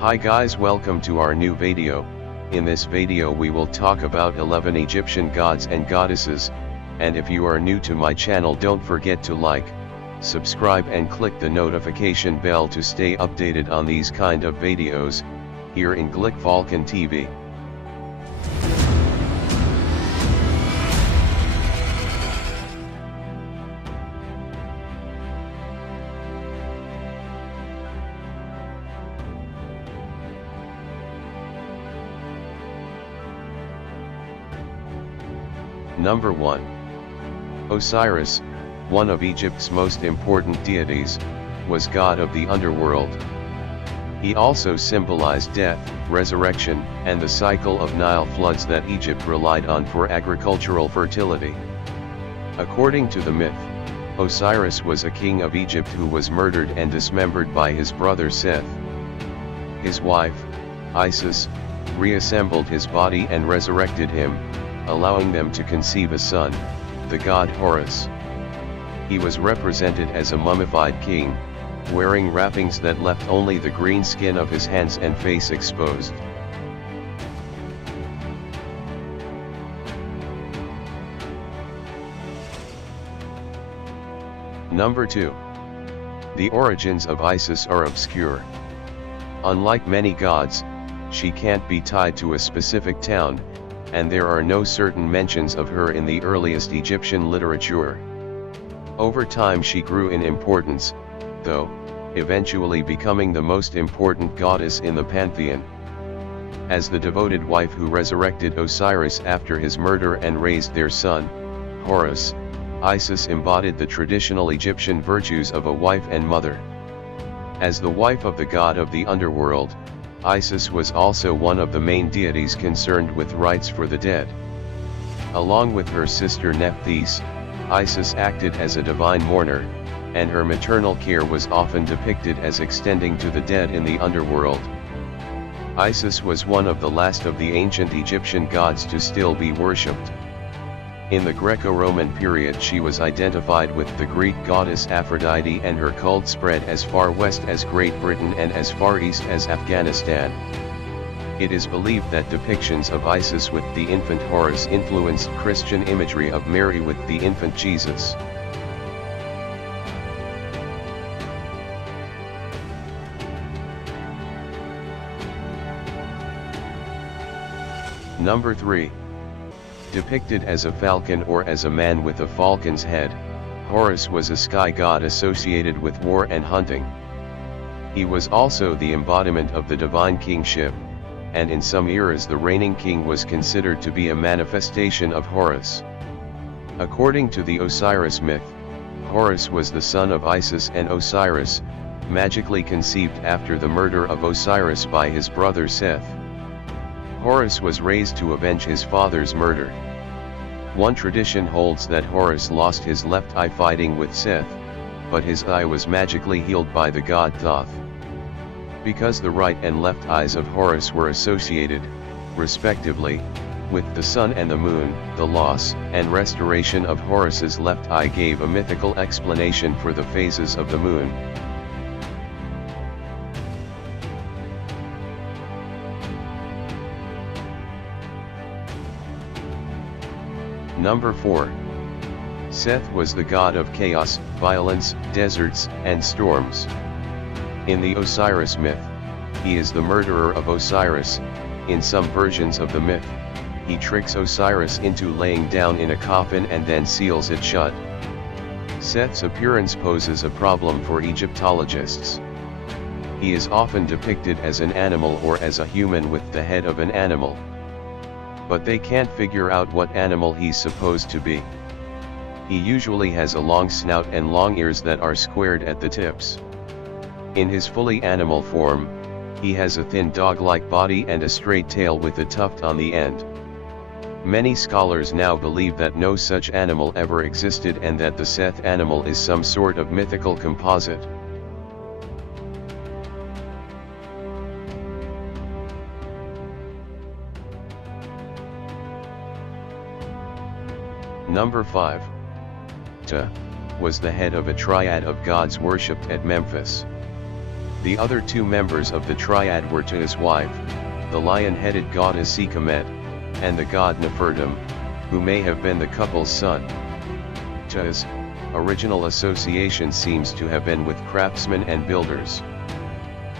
Hi guys, welcome to our new video. In this video we will talk about 11 Egyptian gods and goddesses, and if you are new to my channel don't forget to like, subscribe and click the notification bell to stay updated on these kind of videos, here in Glick Vulcan TV. Number 1. Osiris, one of Egypt's most important deities, was god of the underworld. He also symbolized death, resurrection, and the cycle of Nile floods that Egypt relied on for agricultural fertility. According to the myth, Osiris was a king of Egypt who was murdered and dismembered by his brother Seth. His wife, Isis, reassembled his body and resurrected him, allowing them to conceive a son, the god Horus. He was represented as a mummified king, wearing wrappings that left only the green skin of his hands and face exposed. Number 2. The origins of Isis are obscure. Unlike many gods, she can't be tied to a specific town, and there are no certain mentions of her in the earliest Egyptian literature. Over time she grew in importance, though, eventually becoming the most important goddess in the pantheon. As the devoted wife who resurrected Osiris after his murder and raised their son, Horus, Isis embodied the traditional Egyptian virtues of a wife and mother. As the wife of the god of the underworld, Isis was also one of the main deities concerned with rites for the dead. Along with her sister Nephthys, Isis acted as a divine mourner, and her maternal care was often depicted as extending to the dead in the underworld. Isis was one of the last of the ancient Egyptian gods to still be worshipped. In the Greco-Roman period she was identified with the Greek goddess Aphrodite, and her cult spread as far west as Great Britain and as far east as Afghanistan. It is believed that depictions of Isis with the infant Horus influenced Christian imagery of Mary with the infant Jesus. Number 3. Depicted as a falcon or as a man with a falcon's head, Horus was a sky god associated with war and hunting. He was also the embodiment of the divine kingship, and in some eras the reigning king was considered to be a manifestation of Horus. According to the Osiris myth, Horus was the son of Isis and Osiris, magically conceived after the murder of Osiris by his brother Seth. Horus was raised to avenge his father's murder. One tradition holds that Horus lost his left eye fighting with Seth, but his eye was magically healed by the god Thoth. Because the right and left eyes of Horus were associated, respectively, with the sun and the moon, the loss and restoration of Horus's left eye gave a mythical explanation for the phases of the moon. Number 4. Seth was the god of chaos, violence, deserts, and storms. In the Osiris myth, he is the murderer of Osiris. In some versions of the myth, he tricks Osiris into laying down in a coffin and then seals it shut. Seth's appearance poses a problem for Egyptologists. He is often depicted as an animal or as a human with the head of an animal. But they can't figure out what animal he's supposed to be. He usually has a long snout and long ears that are squared at the tips. In his fully animal form, he has a thin dog-like body and a straight tail with a tuft on the end. Many scholars now believe that no such animal ever existed and that the Seth animal is some sort of mythical composite. Number 5. Ptah was the head of a triad of gods worshipped at Memphis. The other two members of the triad were Ptah's wife, the lion-headed goddess Sekhmet, and the god Nefertum, who may have been the couple's son. Ptah's original association seems to have been with craftsmen and builders.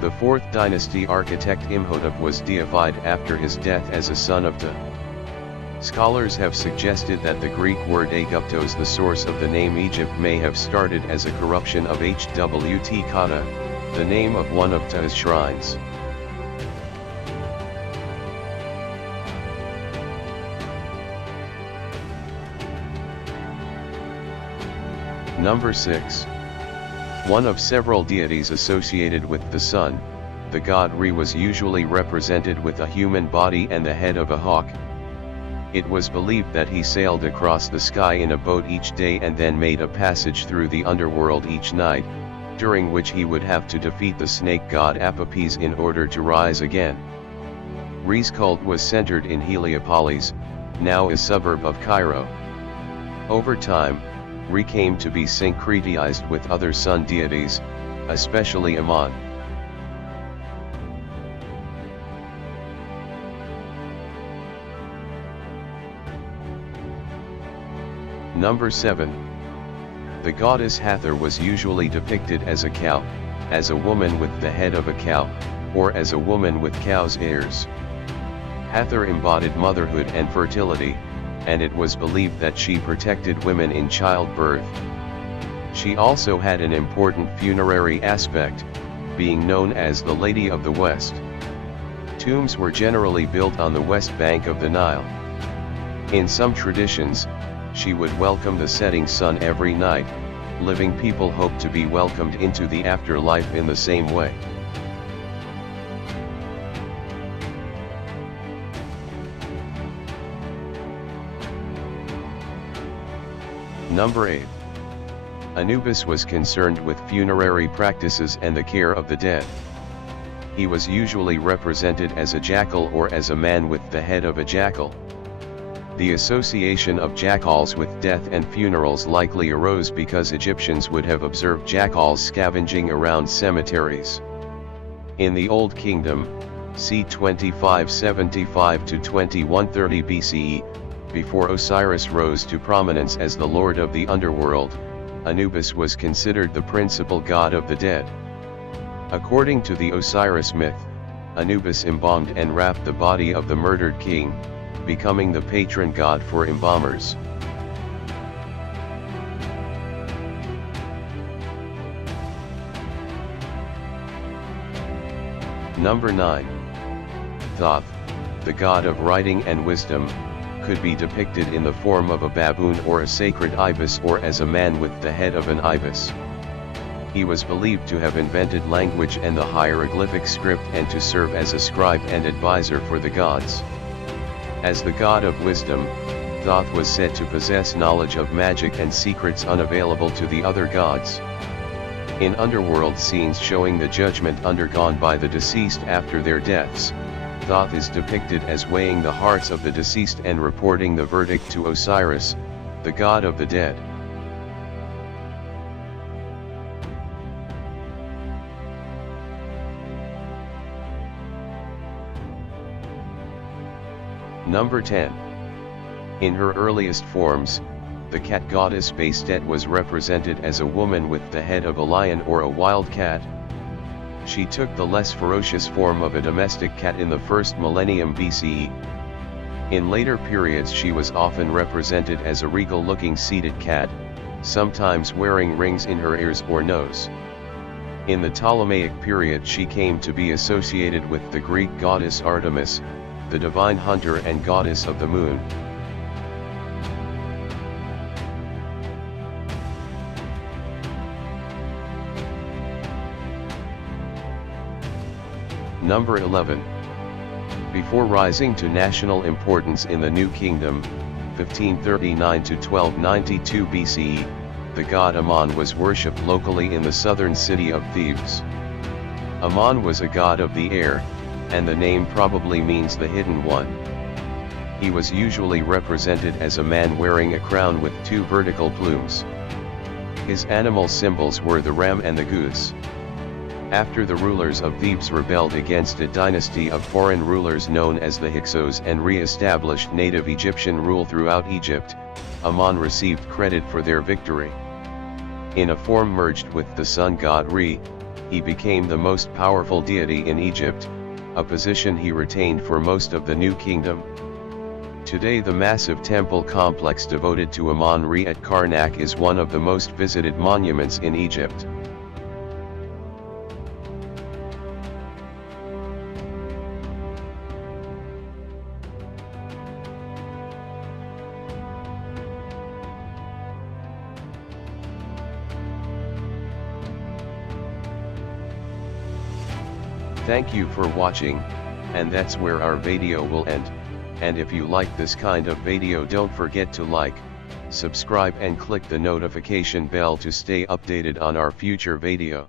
The 4th dynasty architect Imhotep was deified after his death as a son of Ptah. Scholars have suggested that the Greek word Aegyptos, the source of the name Egypt, may have started as a corruption of Hwt Kata, the name of one of Ptah's shrines. Number 6. One of several deities associated with the sun, the god Re was usually represented with a human body and the head of a hawk. It was believed that he sailed across the sky in a boat each day and then made a passage through the underworld each night, during which he would have to defeat the snake god Apopes in order to rise again. Re's cult was centered in Heliopolis, now a suburb of Cairo. Over time, Re came to be syncretized with other sun deities, especially Amon. Number 7. The goddess Hathor was usually depicted as a cow, as a woman with the head of a cow, or as a woman with cow's ears. Hathor embodied motherhood and fertility, and it was believed that she protected women in childbirth. She also had an important funerary aspect, being known as the Lady of the West. Tombs were generally built on the west bank of the Nile. In some traditions, she would welcome the setting sun every night. Living people hoped to be welcomed into the afterlife in the same way. Number 8. Anubis was concerned with funerary practices and the care of the dead. He was usually represented as a jackal or as a man with the head of a jackal. The association of jackals with death and funerals likely arose because Egyptians would have observed jackals scavenging around cemeteries. In the Old Kingdom, c. 2575 to 2130 BCE, before Osiris rose to prominence as the lord of the underworld, Anubis was considered the principal god of the dead. According to the Osiris myth, Anubis embalmed and wrapped the body of the murdered king, becoming the patron god for embalmers. Number 9. Thoth, the god of writing and wisdom, could be depicted in the form of a baboon or a sacred ibis or as a man with the head of an ibis. He was believed to have invented language and the hieroglyphic script and to serve as a scribe and advisor for the gods. As the god of wisdom, Thoth was said to possess knowledge of magic and secrets unavailable to the other gods. In underworld scenes showing the judgment undergone by the deceased after their deaths, Thoth is depicted as weighing the hearts of the deceased and reporting the verdict to Osiris, the god of the dead. Number 10. In her earliest forms, the cat goddess Bastet was represented as a woman with the head of a lion or a wild cat. She took the less ferocious form of a domestic cat in the first millennium BCE. In later periods she was often represented as a regal-looking seated cat, sometimes wearing rings in her ears or nose. In the Ptolemaic period she came to be associated with the Greek goddess Artemis, the divine hunter and goddess of the moon. Number 11. Before rising to national importance in the New Kingdom, 1539 to 1292 BCE, the god Amon was worshipped locally in the southern city of Thebes. Amon was a god of the air, and the name probably means the hidden one. He was usually represented as a man wearing a crown with two vertical plumes. His animal symbols were the ram and the goose. After the rulers of Thebes rebelled against a dynasty of foreign rulers known as the Hyksos and re-established native Egyptian rule throughout Egypt, Amon received credit for their victory. In a form merged with the sun god Re, he became the most powerful deity in Egypt, a position he retained for most of the New Kingdom. Today the massive temple complex devoted to Amon-Re at Karnak is one of the most visited monuments in Egypt. Thank you for watching, and that's where our video will end. And if you like this kind of video, don't forget to like, subscribe and click the notification bell to stay updated on our future video.